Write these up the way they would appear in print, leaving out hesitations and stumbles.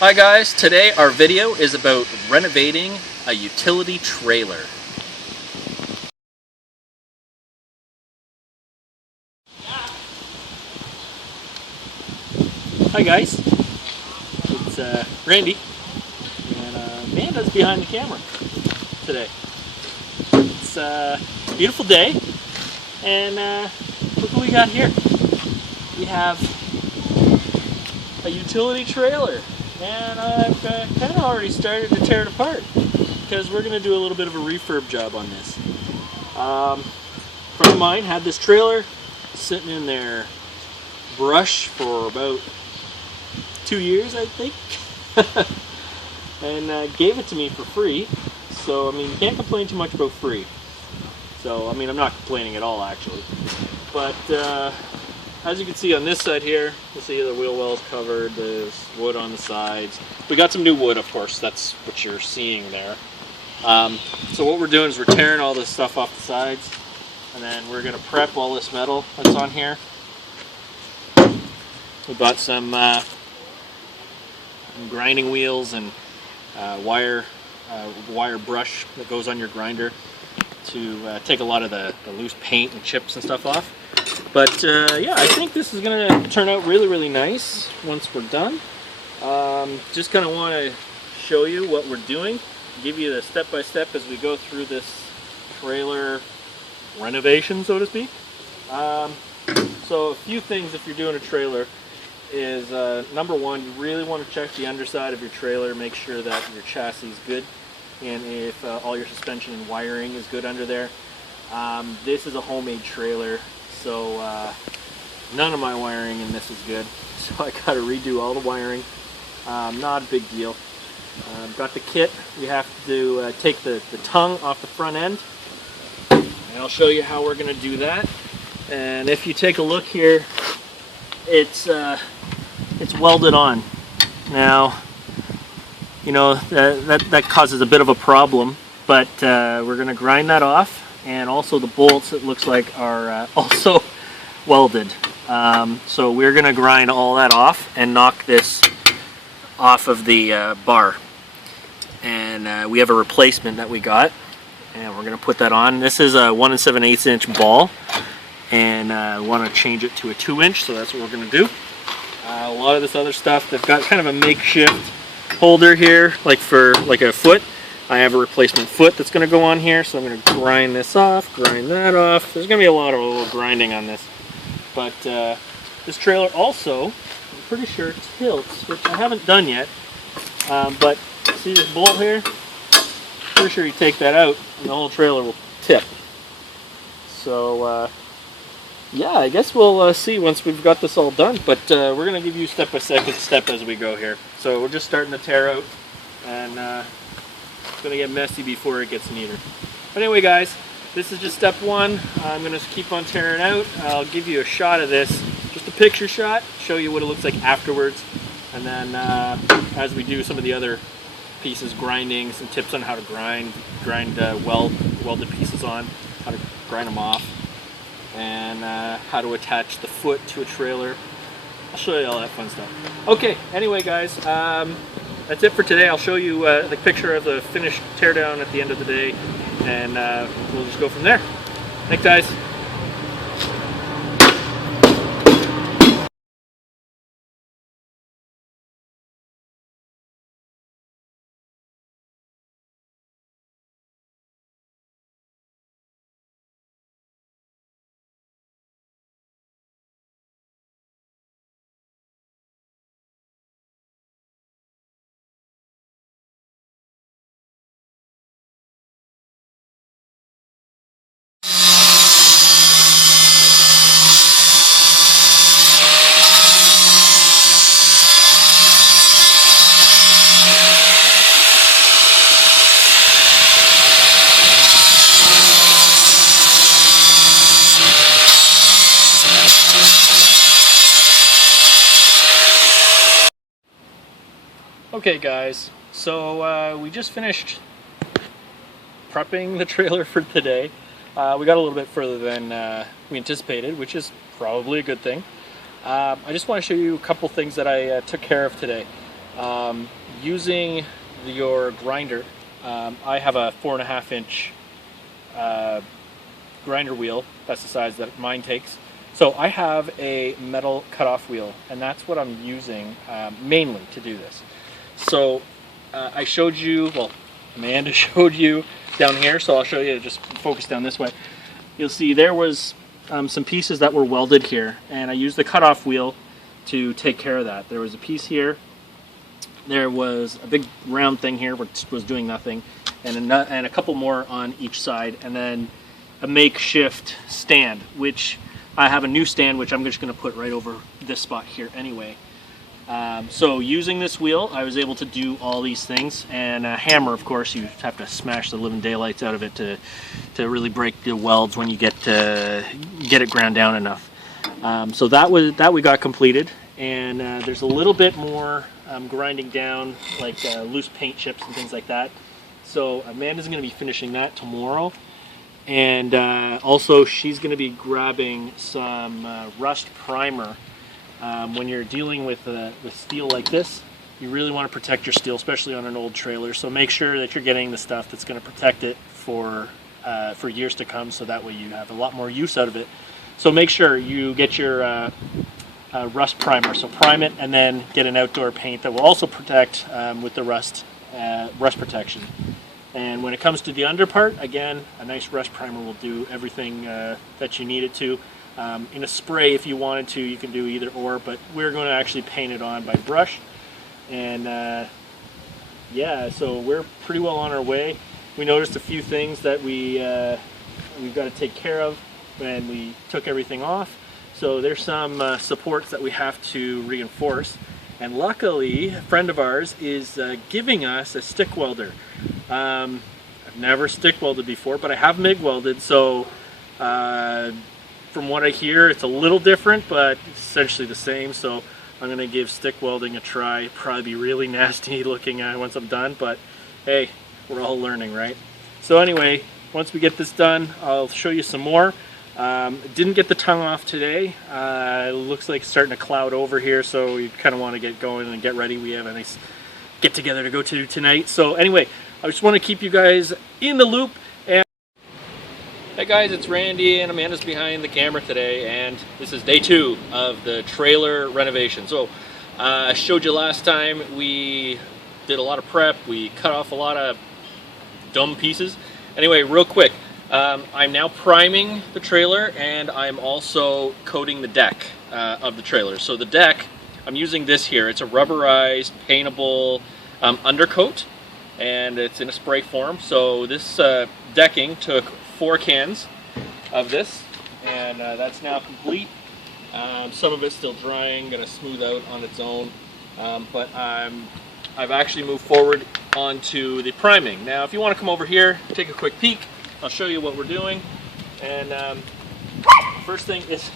Hi guys, today our video is about renovating a utility trailer. Hi guys, it's Randy and Amanda's behind the camera today. It's a beautiful day and look what we got here. We have a utility trailer and I've kind of already started to tear it apart because we're going to do a little bit of a refurb job on this. A friend of mine had this trailer sitting in their brush for about 2 years, I think, and gave it to me for free. So I mean, you can't complain too much about free. So I mean, I'm not complaining at all actually. But as you can see on this side here, you'll see the wheel well's covered. There's wood on the sides. We got some new wood, of course. That's what you're seeing there. So what we're doing is we're tearing all this stuff off the sides, and then we're going to prep all this metal that's on here. We bought some grinding wheels and wire brush that goes on your grinder to take a lot of the loose paint and chips and stuff off. But yeah, I think this is going to turn out really nice once we're done. Just kind of want to show you what we're doing, give you the step-by-step as we go through this trailer renovation, so to speak. So a few things if you're doing a trailer is, number one, you really want to check the underside of your trailer, make sure that your chassis is good, and if all your suspension and wiring is good under there. This is a homemade trailer, so none of my wiring in this is good, so I got to redo all the wiring. Not a big deal. Got the kit. We have to take the tongue off the front end, and I'll show you how we're going to do that. And if you take a look here, it's welded on. Now, you know, that causes a bit of a problem, but we're going to grind that off. And also the bolts, it looks like, are also welded. So we're going to grind all that off and knock this off of the bar. And we have a replacement that we got, and we're going to put that on. This is a 1 7/8 inch ball, and I want to change it to a 2 inch, so that's what we're going to do. A lot of this other stuff, they've got kind of a makeshift holder here, like for like a foot. I have a replacement foot that's going to go on here, so I'm going to grind this off, grind that off. There's going to be a lot of little grinding on this. But this trailer also, I'm pretty sure, tilts, which I haven't done yet. But see this bolt here? Pretty sure you take that out and the whole trailer will tip. So yeah, I guess we'll see once we've got this all done. But we're going to give you step by step as we go here. So we're just starting to tear out, and it's going to get messy before it gets neater. But anyway guys, this is just step one. I'm going to keep on tearing out. I'll give you a shot of this, just a picture shot, show you what it looks like afterwards. And then as we do some of the other pieces, grinding, some tips on how to grind welded pieces on, how to grind them off, and how to attach the foot to a trailer. I'll show you all that fun stuff. Okay, anyway guys, that's it for today. I'll show you the picture of the finished teardown at the end of the day, and we'll just go from there. Thanks guys. Okay guys, so we just finished prepping the trailer for today. We got a little bit further than we anticipated, which is probably a good thing. I just want to show you a couple things that I took care of today. using your grinder, I have a 4.5-inch grinder wheel. That's the size that mine takes. So I have a metal cutoff wheel, and that's what I'm using mainly to do this. So I showed you, well, Amanda showed you down here, so I'll show you, just focus down this way. You'll see there was some pieces that were welded here, and I used the cutoff wheel to take care of that. There was a piece here, there was a big round thing here which was doing nothing, and a couple more on each side, and then a makeshift stand, which I have a new stand which I'm just going to put right over this spot here anyway. So using this wheel, I was able to do all these things, and a hammer, of course, you have to smash the living daylights out of it to really break the welds when you get it ground down enough. So that we got completed, and there's a little bit more grinding down, like loose paint chips and things like that. So Amanda's going to be finishing that tomorrow, and also she's going to be grabbing some rust primer. When you're dealing with steel like this, you really want to protect your steel, especially on an old trailer. So make sure that you're getting the stuff that's going to protect it for years to come, so that way you have a lot more use out of it. So make sure you get your rust primer. So prime it, and then get an outdoor paint that will also protect with the rust protection. And when it comes to the under part, again, a nice rust primer will do everything that you need it to. In a spray, if you wanted to, you can do either or, but we're going to actually paint it on by brush. And yeah, so we're pretty well on our way. We noticed a few things that we've got to take care of when we took everything off. So there's some supports that we have to reinforce. And luckily, a friend of ours is giving us a stick welder. I've never stick welded before, but I have MIG welded, so from what I hear, it's a little different, but it's essentially the same. So I'm going to give stick welding a try. Probably be really nasty looking once I'm done, but hey, we're all learning, right? So anyway, once we get this done, I'll show you some more. Didn't get the tongue off today. It looks like it's starting to cloud over here, so you kind of want to get going and get ready. We have a nice get together to go to tonight. So anyway, I just want to keep you guys in the loop. Hey guys, it's Randy, and Amanda's behind the camera today, and this is day 2 of the trailer renovation. So I showed you last time we did a lot of prep, we cut off a lot of dumb pieces. Anyway, real quick, I'm now priming the trailer, and I'm also coating the deck of the trailer. So the deck, I'm using this here. It's a rubberized, paintable undercoat, and it's in a spray form. So this decking took 4 cans of this, and that's now complete. Some of it's still drying, gonna smooth out on its own, but I've actually moved forward onto the priming. Now if you want to come over here, take a quick peek, I'll show you what we're doing. And first thing is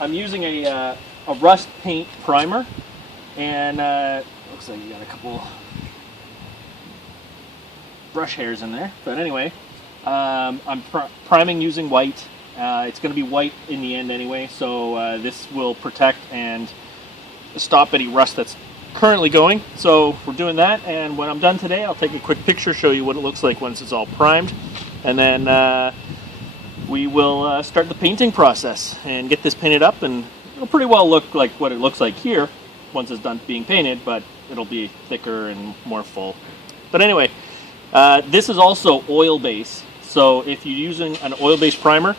I'm using a rust paint primer, and looks like you got a couple brush hairs in there, but anyway, I'm priming using white. It's going to be white in the end anyway, so this will protect and stop any rust that's currently going. So we're doing that, and when I'm done today, I'll take a quick picture, show you what it looks like once it's all primed, and then we will start the painting process and get this painted up, and it'll pretty well look like what it looks like here once it's done being painted, but it'll be thicker and more full. But anyway, this is also oil-based. So if you're using an oil-based primer,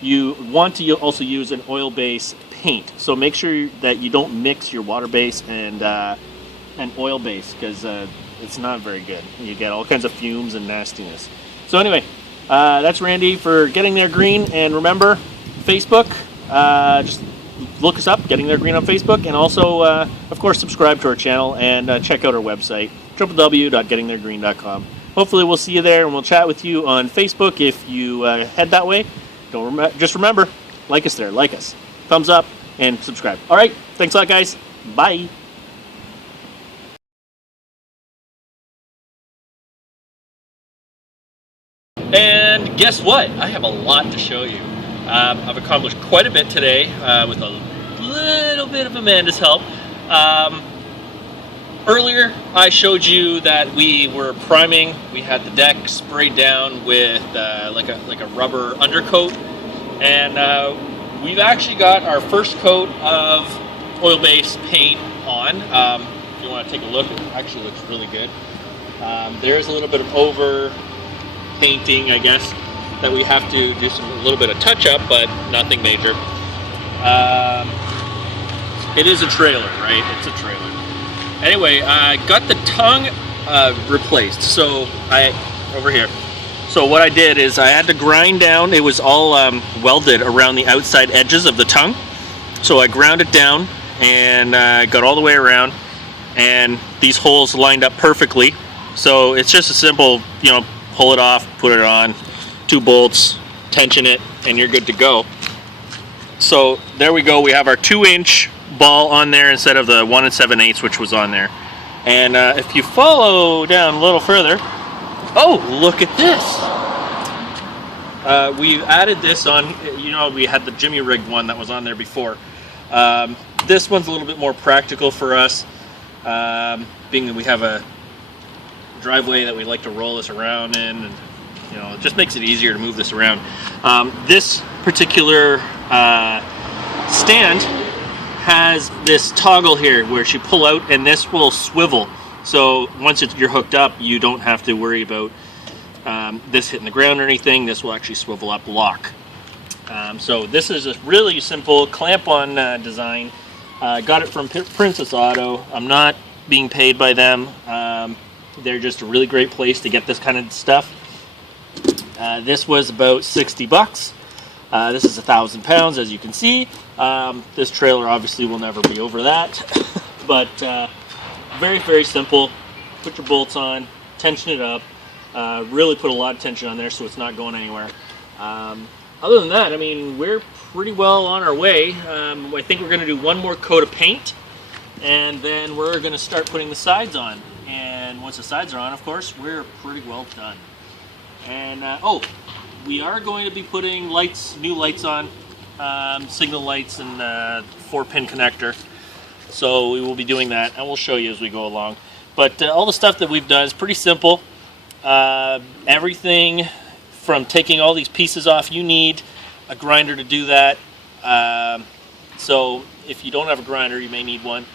you want to also use an oil-based paint. So make sure that you don't mix your water-based and oil-based, because it's not very good. You get all kinds of fumes and nastiness. So anyway, that's Randy for Getting There Green. And remember, Facebook, just look us up, Getting There Green on Facebook. And also, of course, subscribe to our channel and check out our website, www.gettingtheregreen.com. Hopefully we'll see you there, and we'll chat with you on Facebook if you head that way. Just remember, like us there, like us. Thumbs up and subscribe. All right, thanks a lot, guys. Bye. And guess what? I have a lot to show you. I've accomplished quite a bit today with a little bit of Amanda's help. Earlier, I showed you that we were priming. We had the deck sprayed down with like a rubber undercoat, and we've actually got our first coat of oil-based paint on. If you want to take a look, it actually looks really good. There's a little bit of over painting, I guess, that we have to do a little bit of touch-up, but nothing major. It is a trailer, right? It's a trailer. Anyway, I got the tongue replaced. So over here. So what I did is I had to grind down. It was all welded around the outside edges of the tongue. So I ground it down and got all the way around, and these holes lined up perfectly. So it's just a simple, you know, pull it off, put it on, 2 bolts, tension it, and you're good to go. So there we go. We have our 2-inch ball on there instead of the 1 7/8, which was on there. And if you follow down a little further, oh, look at this. We've added this on. You know, we had the Jimmy rigged one that was on there before. This one's a little bit more practical for us, being that we have a driveway that we like to roll this around in, and you know, it just makes it easier to move this around. This particular stand has this toggle here where you pull out and this will swivel. So once you're hooked up, you don't have to worry about this hitting the ground or anything. This will actually swivel up lock. So this is a really simple clamp-on design. Got it from Princess Auto. I'm not being paid by them. They're just a really great place to get this kind of stuff. This was about 60 bucks. This is 1,000 pounds, as you can see. This trailer obviously will never be over that, but very, very simple. Put your bolts on, tension it up, really put a lot of tension on there so it's not going anywhere. Other than that, I mean, we're pretty well on our way. I think we're going to do one more coat of paint, and then we're going to start putting the sides on. And once the sides are on, of course, we're pretty well done. And oh, we are going to be putting lights, new lights on, signal lights and 4-pin connector. So we will be doing that, and we'll show you as we go along. But all the stuff that we've done is pretty simple. Everything from taking all these pieces off, you need a grinder to do that. So if you don't have a grinder, you may need one.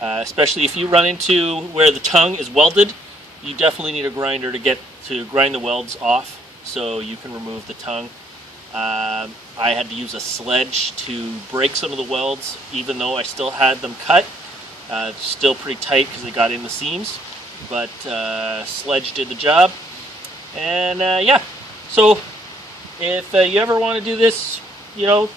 Especially if you run into where the tongue is welded, you definitely need a grinder to grind the welds off so you can remove the tongue. I had to use a sledge to break some of the welds, even though I still had them cut. Still pretty tight because they got in the seams, but sledge did the job. And yeah, so if you ever want to do this, you know,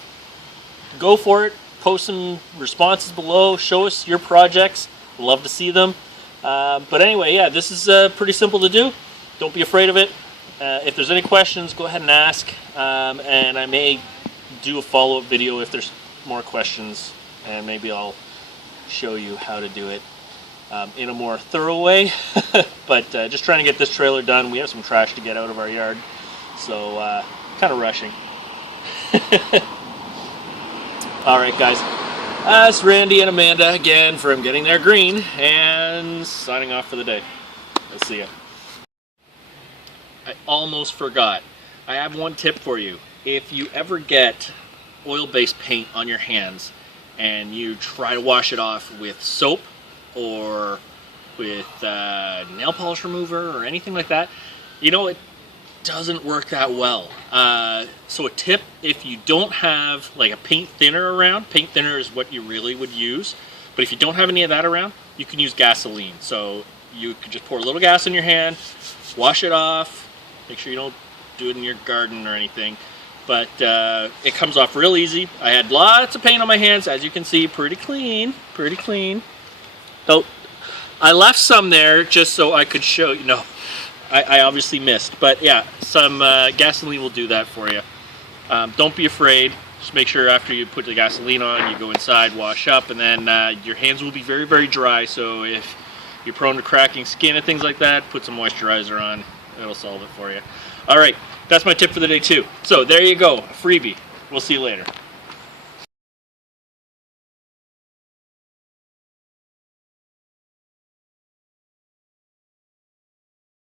go for it. Post some responses below. Show us your projects. Love to see them. But anyway, yeah, this is pretty simple to do. Don't be afraid of it. If there's any questions, go ahead and ask. And I may do a follow-up video if there's more questions, and maybe I'll show you how to do it in a more thorough way. But just trying to get this trailer done. We have some trash to get out of our yard, so kind of rushing. Alright guys, that's Randy and Amanda again from Getting There Green, and signing off for the day. I'll see ya. I almost forgot. I have one tip for you. If you ever get oil-based paint on your hands and you try to wash it off with soap or with nail polish remover or anything like that, you know, it doesn't work that well. So a tip, if you don't have like a paint thinner around, paint thinner is what you really would use, but if you don't have any of that around, you can use gasoline. So you could just pour a little gas in your hand, wash it off, make sure you don't do it in your garden or anything, but it comes off real easy. I had lots of paint on my hands, as you can see, pretty clean, pretty clean. So I left some there just so I could show you. No, I obviously missed, but yeah, some gasoline will do that for you. Don't be afraid. Just make sure after you put the gasoline on, you go inside, wash up, and then your hands will be very, very dry. So if you're prone to cracking skin and things like that, put some moisturizer on. It'll solve it for you. All right, that's my tip for the day too. So there you go, a freebie. We'll see you later.